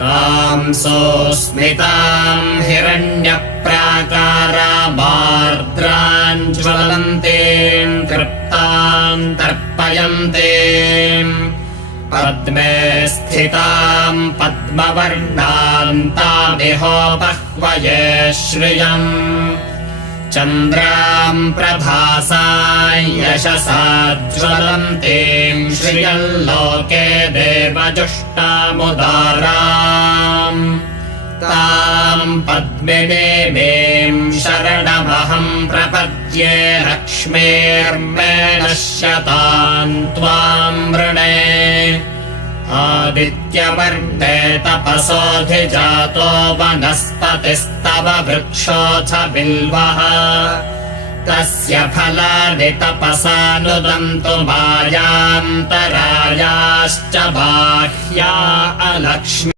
कांसोऽस्मिताम् हिरण्यप्राकारामार्द्राम् ज्वलन्तीम् तृप्ताम् तर्पयन्तीम् पद्मे स्थिताम् पद्मवर्णान्तामिहोपह्वये श्रियम् चन्द्राम् प्रभासा यशसा ज्वलन्तीम् श्रियल्लोके देवजुष्टामुदाराम् ताम् पद्मिनीमीम् शरणमहम् प्रपद्ये लक्ष्मीर्मे नश्यताम् त्वाम् वृणे आदित्यवर्णे तपसोऽधिजातो वनस्पतिस्तव वृक्षोऽथ बिल्वः तस्य फलानि तपसा नुदन्तु मायान्तरायाश्च बाह्या अलक्ष्मी।